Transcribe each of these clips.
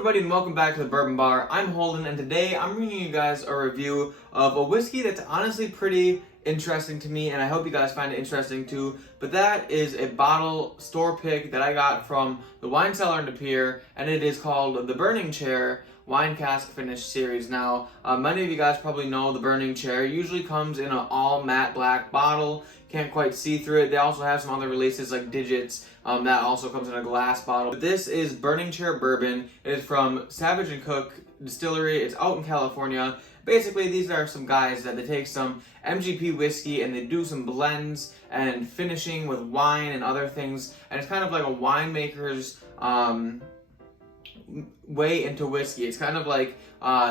everybody and welcome back to the Bourbon Bar. I'm Holden and today I'm bringing you guys a review of a whiskey that's honestly pretty interesting to me and I hope you guys find it interesting too. But that is a bottle store pick that I got from the wine cellar in De Pere, and it is called the Burning Chair Wine Cask Finish Series. Now, many of you guys probably know the Burning Chair usually comes in an all matte black bottle. Can't quite see through it. They also have some other releases like Digits that also comes in a glass bottle. But this is Burning Chair Bourbon. It is from Savage & Cook Distillery. It's out in California. Basically, these are some guys that they take some MGP whiskey and they do some blends and finishing with wine and other things. And it's kind of like a winemaker's way into whiskey. It's kind of like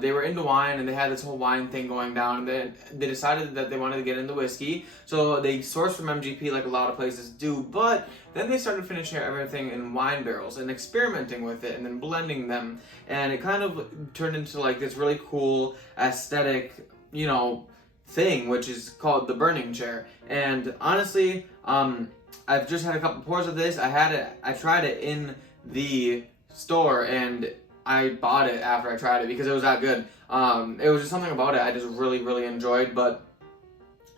they were into wine and they had this whole wine thing going down, and they decided that they wanted to get into whiskey, so they sourced from MGP like a lot of places do, but then they started finishing everything in wine barrels and experimenting with it and then blending them, and it kind of turned into like this really cool aesthetic, you know, thing, which is called the Burning Chair. And honestly, I've just had a couple pours of this. I tried it in the store and I bought it after I tried it because it was that good. It was just something about it I just really enjoyed. But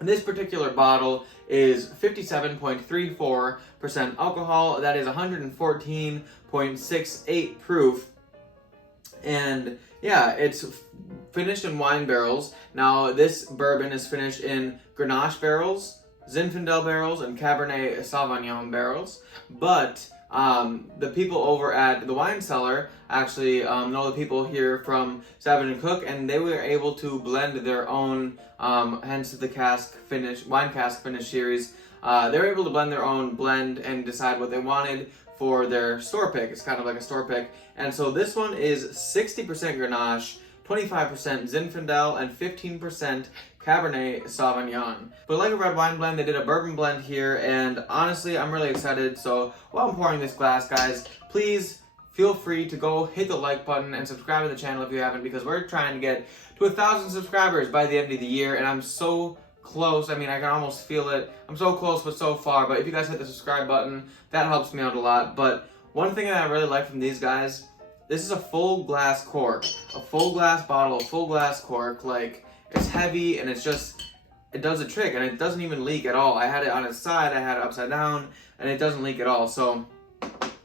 this particular bottle is 57.34% alcohol. That is 114.68 proof. And yeah, it's finished in wine barrels. Now this bourbon is finished in Grenache barrels, Zinfandel barrels, and Cabernet Sauvignon barrels. But the people over at the wine cellar actually know the people here from Savage & Cook, and they were able to blend their own, hence the wine cask finish series. They were able to blend their own blend and decide what they wanted for their store pick. It's kind of like a store pick. And so this one is 60% Grenache, 25% Zinfandel, and 15% Cabernet Sauvignon. But like a red wine blend, they did a bourbon blend here, and honestly, I'm really excited. So while I'm pouring this glass, guys, please feel free to go hit the like button and subscribe to the channel if you haven't, because we're trying to get to 1,000 subscribers by the end of the year, and I'm so close. I mean, I can almost feel it. I'm so close, but so far. But if you guys hit the subscribe button, that helps me out a lot. But one thing that I really like from these guys, this is a full glass cork, a full glass bottle, a full glass cork. Like, it's heavy and it's just, it does a trick and it doesn't even leak at all. I had it on its side, I had it upside down, and it doesn't leak at all. So,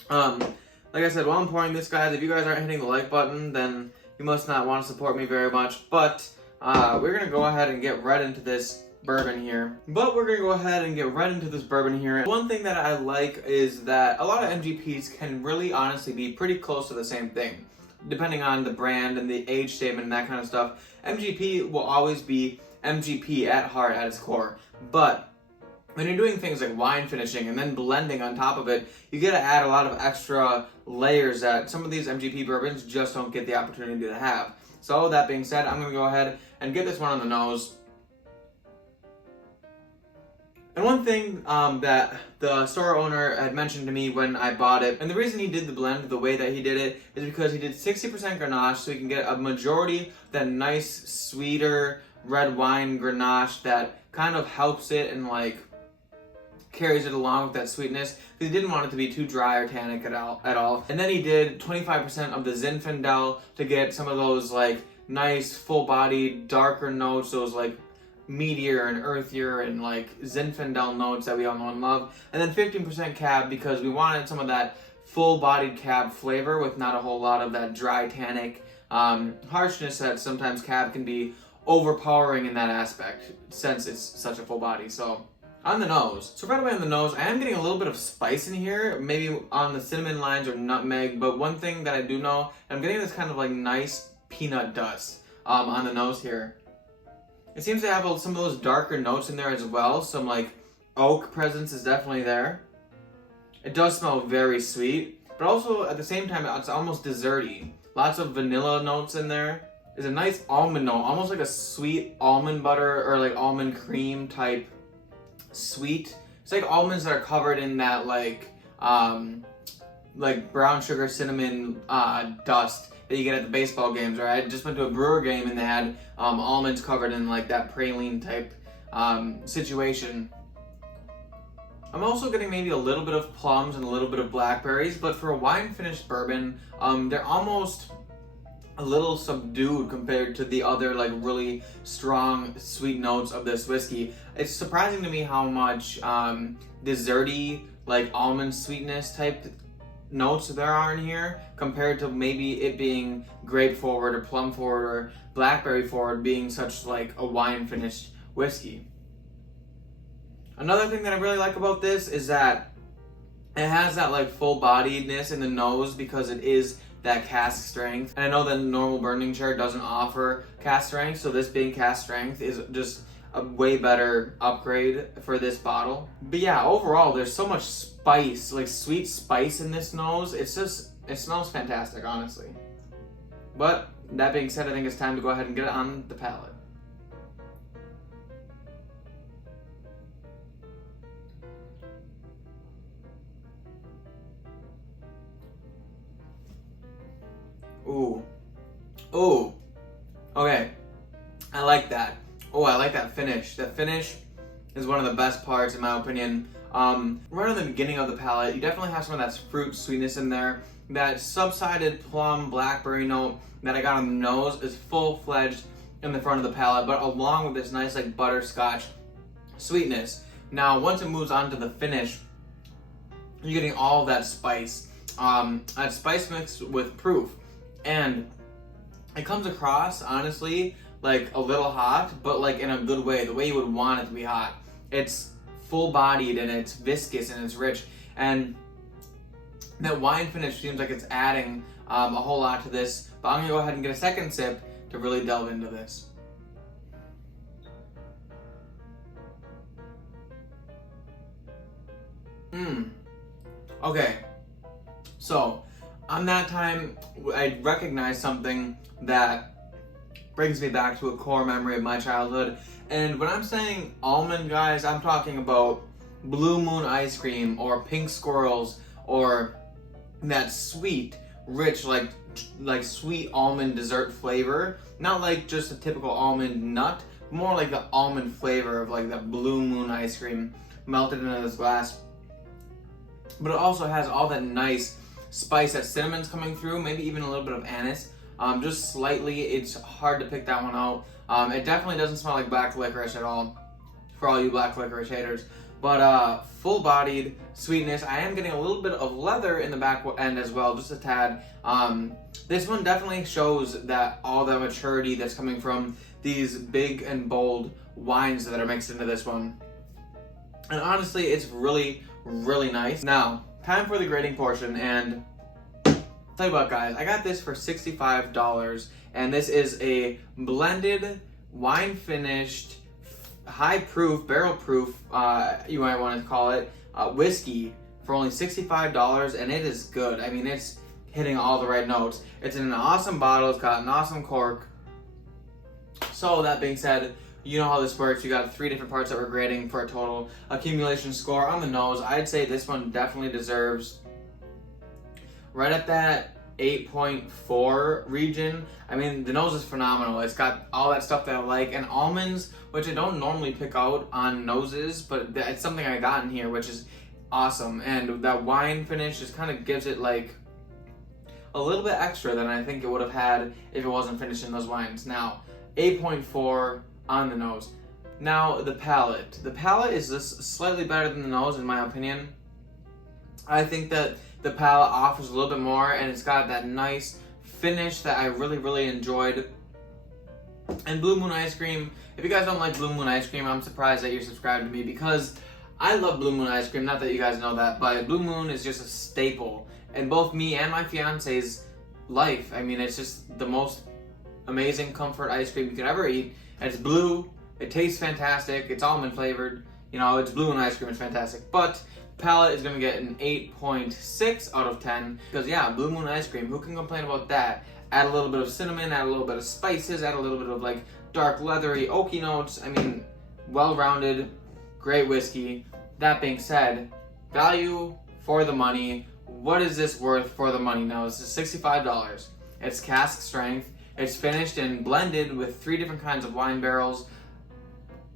like I said, while I'm pouring this, guys, if you guys aren't hitting the like button, then you must not want to support me very much. But we're going to go ahead and get right into this bourbon here. One thing that I like is that a lot of MGPs can really honestly be pretty close to the same thing, depending on the brand and the age statement and that kind of stuff. MGP will always be MGP at heart, at its core. But when you're doing things like wine finishing and then blending on top of it, you get to add a lot of extra layers that some of these MGP bourbons just don't get the opportunity to have. So that being said, I'm going to go ahead and get this one on the nose. And one thing that the store owner had mentioned to me when I bought it, and the reason he did the blend the way that he did it is because he did 60% Grenache, so he can get a majority of that nice, sweeter red wine Grenache that kind of helps it and like carries it along with that sweetness, because he didn't want it to be too dry or tannic at all. And then he did 25% of the Zinfandel to get some of those like nice, full-bodied, darker notes, those like meatier and earthier and like Zinfandel notes that we all know and love, and then 15% cab because we wanted some of that full-bodied cab flavor with not a whole lot of that dry tannic harshness that sometimes cab can be overpowering in that aspect since it's such a full body. So on the nose, right away on the nose, I am getting a little bit of spice in here, maybe on the cinnamon lines or nutmeg, but one thing that I do know, I'm getting this kind of like nice peanut dust on the nose here. It seems to have some of those darker notes in there as well. Some like oak presence is definitely there. It does smell very sweet, but also at the same time, it's almost desserty. Lots of vanilla notes in there. There's a nice almond note, almost like a sweet almond butter or like almond cream type sweet. It's like almonds that are covered in that like brown sugar cinnamon dust that you get at the baseball games, right? I just went to a Brewer game and they had almonds covered in like that praline type situation. I'm also getting maybe a little bit of plums and a little bit of blackberries, but for a wine finished bourbon, they're almost a little subdued compared to the other like really strong sweet notes of this whiskey. It's surprising to me how much desserty, like almond sweetness type notes there are in here compared to maybe it being grape forward or plum forward or blackberry forward being such like a wine finished whiskey. Another thing that I really like about this is that it has that like full bodiedness in the nose because it is that cask strength. And I know that normal burning share doesn't offer cask strength, so this being cask strength is just a way better upgrade for this bottle. But yeah, overall there's so much spice, like sweet spice in this nose. It smells fantastic, honestly. But that being said, I think it's time to go ahead and get it on the palate. Ooh. Ooh. Okay. I like that. Oh, I like that finish. That finish is one of the best parts in my opinion. Right on the beginning of the palate, you definitely have some of that fruit sweetness in there. That subsided plum blackberry note that I got on the nose is full-fledged in the front of the palate, but along with this nice like butterscotch sweetness. Now, once it moves on to the finish, you're getting all of that spice. That spice mixed with proof. And it comes across, honestly, like a little hot, but like in a good way, the way you would want it to be hot. It's full-bodied and it's viscous and it's rich. And that wine finish seems like it's adding a whole lot to this. But I'm gonna go ahead and get a second sip to really delve into this. Okay. So, on that time, I recognized something that brings me back to a core memory of my childhood. And when I'm saying almond, guys, I'm talking about Blue Moon ice cream or pink squirrels or that sweet, rich, like sweet almond dessert flavor. Not like just a typical almond nut, more like the almond flavor of like that Blue Moon ice cream melted into this glass. But it also has all that nice spice, that cinnamon's coming through, maybe even a little bit of anise. Just slightly, it's hard to pick that one out. It definitely doesn't smell like black licorice at all, for all you black licorice haters. But full-bodied sweetness. I am getting a little bit of leather in the back end as well, just a tad. This one definitely shows that all the maturity that's coming from these big and bold wines that are mixed into this one. And honestly, it's really, really nice. Now, time for the grading portion, and tell you what, guys, I got this for $65, and this is a blended, wine-finished, high-proof, barrel-proof, you might want to call it, whiskey for only $65, and it is good. I mean, it's hitting all the right notes. It's in an awesome bottle. It's got an awesome cork. So, that being said, you know how this works. You got 3 different parts that we're grading for a total accumulation score. On the nose, I'd say this one definitely deserves right at that 8.4 region. I mean, the nose is phenomenal. It's got all that stuff that I like, and almonds, which I don't normally pick out on noses, but it's something I got in here, which is awesome. And that wine finish just kind of gives it like a little bit extra than I think it would have had if it wasn't finished in those wines. Now, 8.4 on the nose. Now, the palate. The palate is just slightly better than the nose, in my opinion. I think that the palate offers a little bit more, and it's got that nice finish that I really, really enjoyed. And Blue Moon ice cream, if you guys don't like Blue Moon ice cream, I'm surprised that you're subscribed to me, because I love Blue Moon ice cream. Not that you guys know that, but Blue Moon is just a staple in both me and my fiance's life. I mean, it's just the most amazing comfort ice cream you could ever eat. It's blue, it tastes fantastic, it's almond flavored, you know, it's Blue Moon ice cream, it's fantastic. But palate is going to get an 8.6 out of 10, because yeah, Blue Moon ice cream, who can complain about that? Add a little bit of cinnamon, add a little bit of spices, add a little bit of like dark leathery oaky notes. I mean, well-rounded, great whiskey. That being said, value for the money. What is this worth for the money? Now, this is $65. It's cask strength. It's finished and blended with 3 different kinds of wine barrels.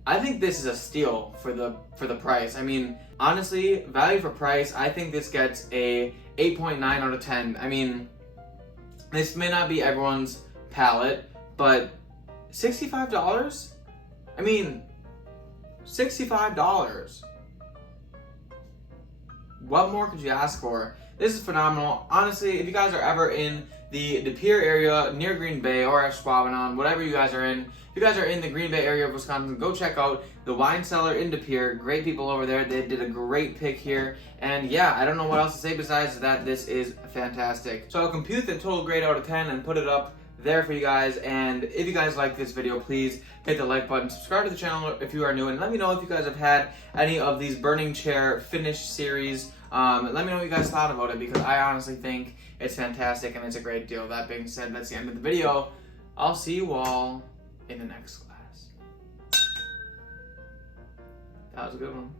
I think this is a steal for the price. I mean, honestly, value for price, I think this gets a 8.9 out of 10. I mean, this may not be everyone's palate, but $65? I mean, $65. What more could you ask for? This is phenomenal. Honestly, if you guys are ever in the De Pere area near Green Bay or Ashwaubenon, whatever you guys are in, if you guys are in the Green Bay area of Wisconsin, go check out the wine cellar in De Pere. Great people over there. They did a great pick here. And yeah, I don't know what else to say besides that this is fantastic. So I'll compute the total grade out of 10 and put it up there for you guys. And if you guys like this video, please hit the like button, subscribe to the channel if you are new, and let me know if you guys have had any of these burning chair finish series. Let me know what you guys thought about it, because I honestly think it's fantastic and it's a great deal. That being said, that's the end of the video. I'll see you all in the next class. That was a good one.